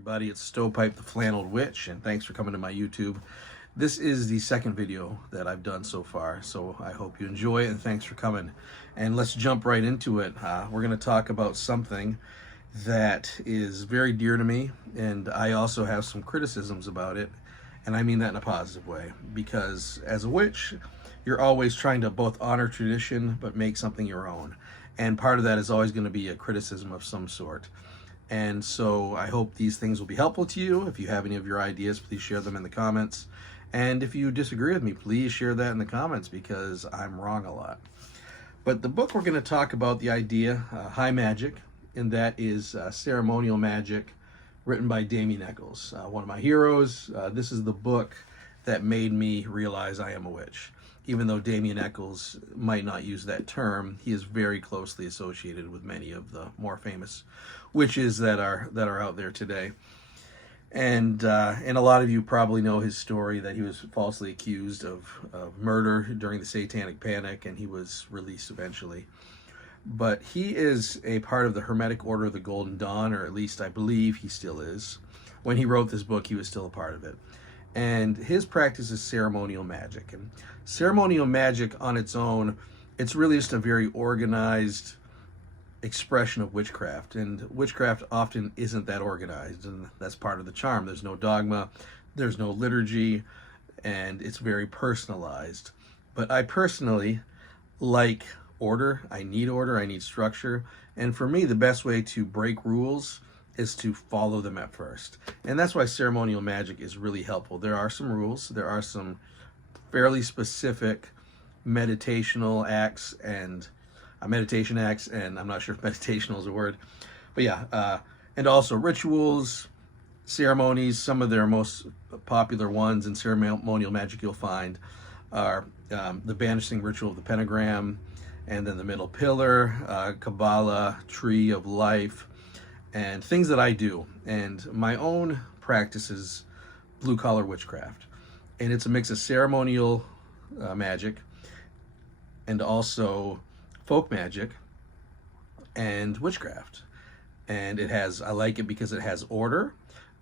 everybody, it's Stovepipe the Flanneled Witch, and thanks for coming to my YouTube. This is the second video that I've done so far, so I hope you enjoy it, and thanks for coming. And let's jump right into it. We're going to talk about something that is very dear to me, and I also have some criticisms about it, and I mean that in a positive way, because as a witch, you're always trying to both honor tradition, but make something your own. And part of that is always going to be a criticism of some sort. And so I hope these things will be helpful to you. If you have any of your ideas, please share them in the comments. And if you disagree with me, please share that in the comments, because I'm wrong a lot. But the book we're going to talk about, the idea, High Magic, and that is Ceremonial Magick, written by Damien Echols, one of my heroes. This is the book that made me realize I am a witch. Even though Damien Echols might not use that term, he is very closely associated with many of the more famous witches that are out there today. And a lot of you probably know his story, that he was falsely accused of murder during the Satanic Panic, and he was released eventually. But he is a part of the Hermetic Order of the Golden Dawn, or at least I believe he still is. When he wrote this book, he was still a part of it. And his practice is ceremonial magic. And ceremonial magic on its own, it's really just a very organized expression of witchcraft. And witchcraft often isn't that organized, and that's part of the charm. There's no dogma, there's no liturgy, and it's very personalized. But I personally like order. I need structure. And for me, the best way to break rules is to follow them at first. And that's why ceremonial magic is really helpful. There are some rules, there are some fairly specific meditational acts and meditation acts, and I'm not sure if meditational is a word, but yeah, and also rituals, ceremonies. Some of their most popular ones in ceremonial magic you'll find are the banishing ritual of the pentagram, and then the middle pillar, Kabbalah, tree of life, and things that I do. And my own practice is blue-collar witchcraft, and it's a mix of ceremonial magic and also folk magic and witchcraft. And it has, I like it because it has order.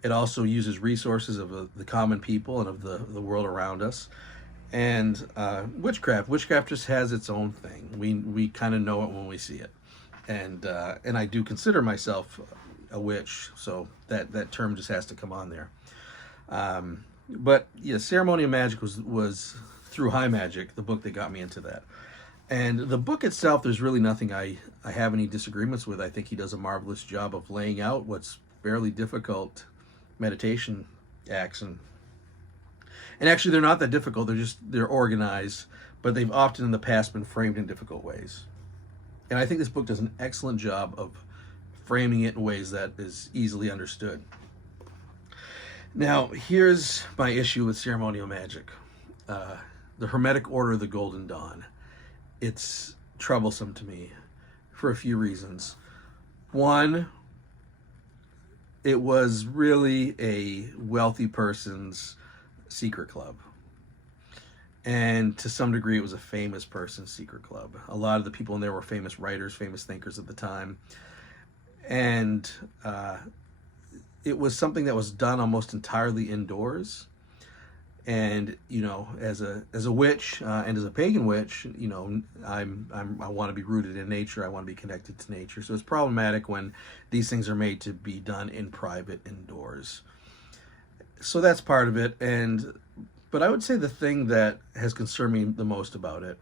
It also uses resources of the common people and of the world around us. And witchcraft just has its own thing. We kind of know it when we see it. And I do consider myself a witch, so that term just has to come on there. But yeah, ceremonial magic was through High Magic, the book that got me into that. And the book itself, there's really nothing I have any disagreements with. I think he does a marvelous job of laying out what's fairly difficult meditation acts, and actually they're not that difficult. They're organized, but they've often in the past been framed in difficult ways. And I think this book does an excellent job of framing it in ways that is easily understood. Now, here's my issue with ceremonial magic. The Hermetic Order of the Golden Dawn. It's troublesome to me for a few reasons. One, it was really a wealthy person's secret club. And to some degree, it was a famous person's secret club. A lot of the people in there were famous writers, famous thinkers at the time. And it was something that was done almost entirely indoors. And, you know, as a witch and as a pagan witch, you know, I want to be rooted in nature. I want to be connected to nature. So it's problematic when these things are made to be done in private, indoors. So that's part of it. But I would say the thing that has concerned me the most about it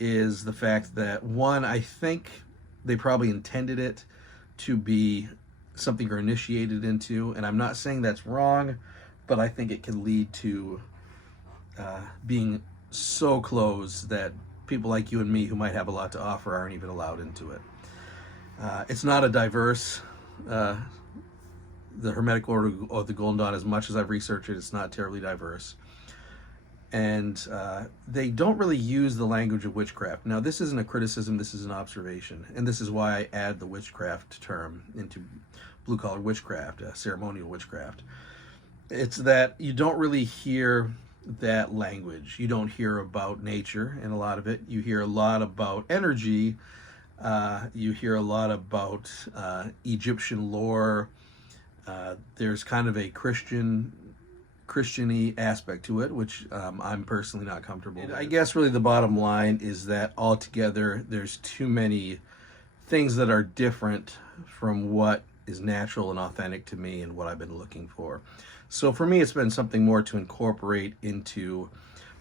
is the fact that, one, I think they probably intended it to be something you're initiated into, and I'm not saying that's wrong, but I think it can lead to being so closed that people like you and me who might have a lot to offer aren't even allowed into it. It's not a diverse, the Hermetic Order of the Golden Dawn, as much as I've researched it, it's not terribly diverse. And they don't really use the language of witchcraft. Now, this isn't a criticism, this is an observation. And this is why I add the witchcraft term into blue-collar witchcraft, ceremonial witchcraft. It's that you don't really hear that language. You don't hear about nature in a lot of it. You hear a lot about energy. You hear a lot about Egyptian lore, There's kind of a Christian-y aspect to it, which I'm personally not comfortable with. I guess really the bottom line is that altogether there's too many things that are different from what is natural and authentic to me and what I've been looking for. So for me, it's been something more to incorporate into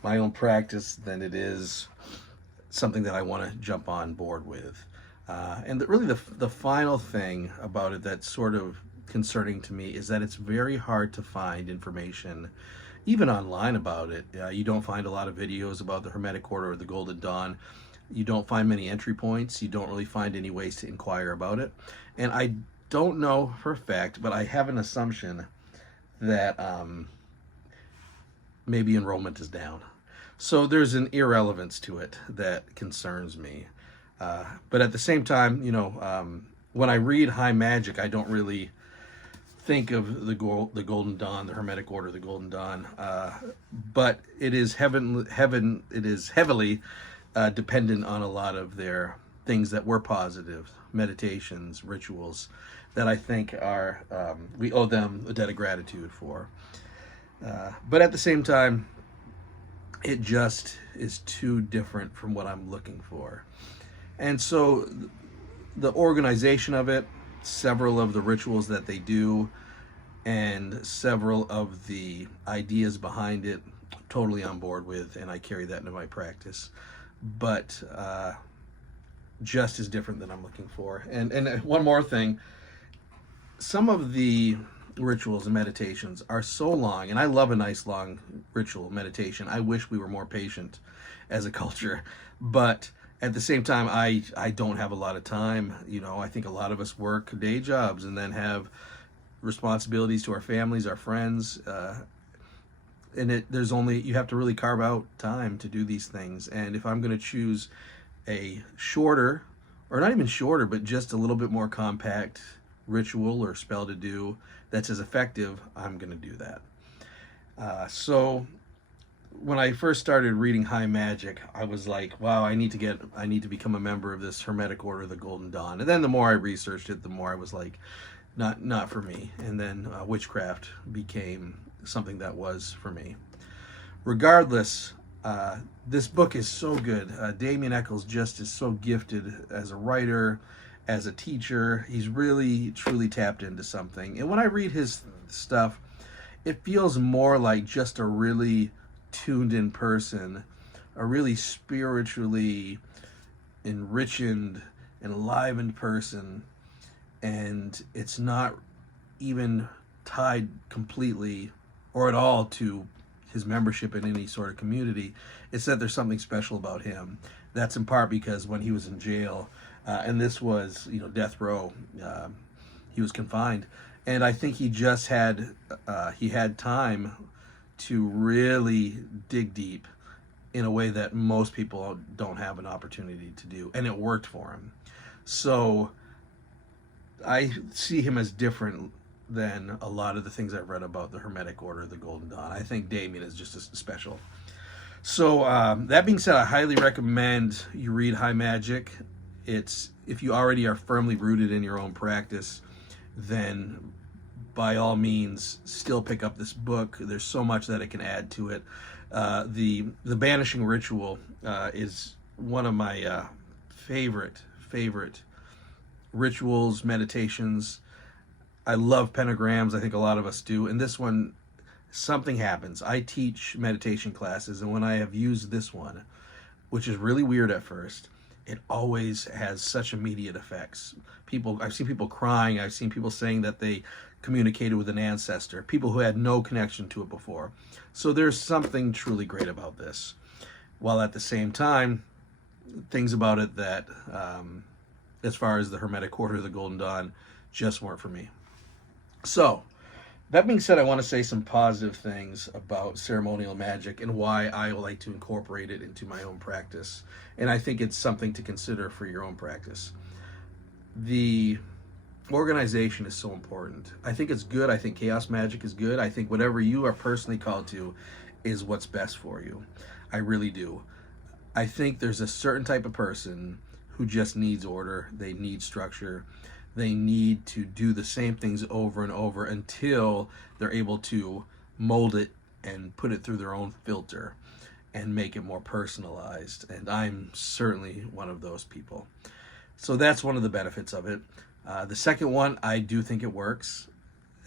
my own practice than it is something that I want to jump on board with. Really the final thing about it that's sort of concerning to me is that it's very hard to find information, even online, about it. You don't find a lot of videos about the Hermetic Order or the Golden Dawn. You don't find many entry points. You don't really find any ways to inquire about it. And I don't know for a fact, but I have an assumption that maybe enrollment is down. So there's an irrelevance to it that concerns me. But at the same time, you know, when I read High Magick, I don't really think of the Golden Dawn, the Hermetic Order, the Golden Dawn, but it is it is heavily dependent on a lot of their things that were positive, meditations, rituals, that I think are, we owe them a debt of gratitude for. But at the same time, it just is too different from what I'm looking for. And so the organization of it, several of the rituals that they do, and several of the ideas behind it, totally on board with, and I carry that into my practice. But just as different than I'm looking for. And one more thing, some of the rituals and meditations are so long, and I love a nice long ritual meditation. I wish we were more patient as a culture, but at the same time, I don't have a lot of time. You know, I think a lot of us work day jobs and then have responsibilities to our families, our friends, and there's only, you have to really carve out time to do these things. And if I'm going to choose a shorter, or not even shorter, but just a little bit more compact ritual or spell to do that's as effective, I'm going to do that. So when I first started reading High Magick, I was like, wow, I need to become a member of this Hermetic Order, the Golden Dawn. And then the more I researched it, the more I was like, not for me. And then witchcraft became something that was for me. Regardless, this book is so good. Damien Echols just is so gifted as a writer, as a teacher. He's really, truly tapped into something. And when I read his stuff, it feels more like just a really tuned in person, a really spiritually enriched and enlivened person. And it's not even tied completely or at all to his membership in any sort of community. It's that there's something special about him. That's in part because when he was in jail, and this was, you know, death row, he was confined, and I think he just had time to really dig deep in a way that most people don't have an opportunity to do, and it worked for him. So I see him as different than a lot of the things I've read about the Hermetic Order, the Golden Dawn. I think Damien is just as special. So that being said, I highly recommend you read High Magick. It's, if you already are firmly rooted in your own practice, then by all means still pick up this book. There's so much that it can add to it. The banishing ritual is one of my favorite rituals, meditations. I love pentagrams. I think a lot of us do. And this one, something happens. I teach meditation classes, and when I have used this one, which is really weird at first, it always has such immediate effects. I've seen people crying. I've seen people saying that they communicated with an ancestor, people who had no connection to it before. So there's something truly great about this. While at the same time, things about it that, as far as the Hermetic Order, the Golden Dawn, just weren't for me. So, that being said, I want to say some positive things about Ceremonial Magick and why I like to incorporate it into my own practice. And I think it's something to consider for your own practice. The organization is so important. I think it's good. I think Chaos Magic is good. I think whatever you are personally called to is what's best for you. I really do. I think there's a certain type of person who just needs order. They need structure. they need to do the same things over and over until they're able to mold it and put it through their own filter and make it more personalized. And I'm certainly one of those people. So that's one of the benefits of it. The second one, I do think it works.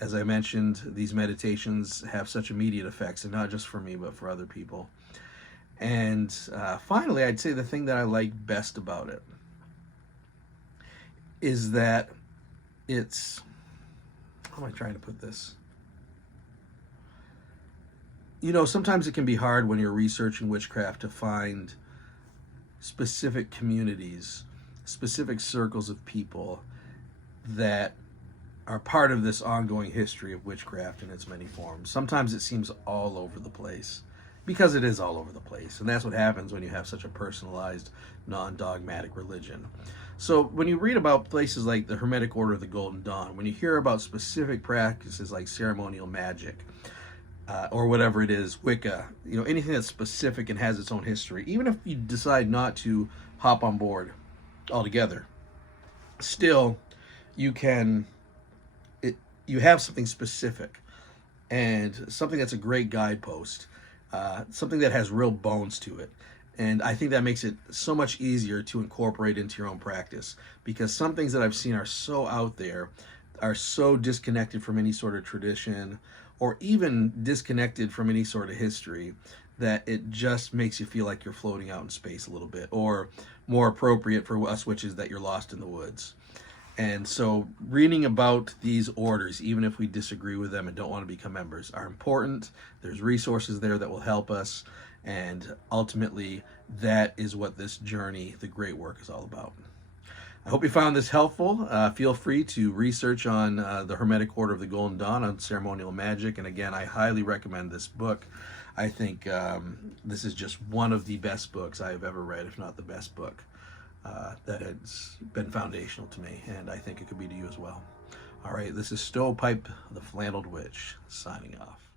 As I mentioned, these meditations have such immediate effects, and not just for me, but for other people. And finally, I'd say the thing that I like best about it is that it's, how am I trying to put this? You know, sometimes it can be hard when you're researching witchcraft to find specific communities, specific circles of people that are part of this ongoing history of witchcraft in its many forms. Sometimes it seems all over the place, because it is all over the place. And that's what happens when you have such a personalized, non-dogmatic religion. So when you read about places like the Hermetic Order of the Golden Dawn, when you hear about specific practices like Ceremonial Magick, or whatever it is, Wicca, you know, anything that's specific and has its own history, even if you decide not to hop on board altogether, still you can, you have something specific and something that's a great guidepost, something that has real bones to it. And I think that makes it so much easier to incorporate into your own practice, because some things that I've seen are so out there, are so disconnected from any sort of tradition, or even disconnected from any sort of history, that it just makes you feel like you're floating out in space a little bit, or more appropriate for us witches, that you're lost in the woods. And so reading about these orders, even if we disagree with them and don't want to become members, are important. There's resources there that will help us. And ultimately, that is what this journey, the great work, is all about. I hope you found this helpful. Feel free to research on the Hermetic Order of the Golden Dawn on Ceremonial Magick. And again, I highly recommend this book. I think this is just one of the best books I've ever read, if not the best book. That has been foundational to me, and I think it could be to you as well. All right, this is Stovepipe, the Flanneled Witch, signing off.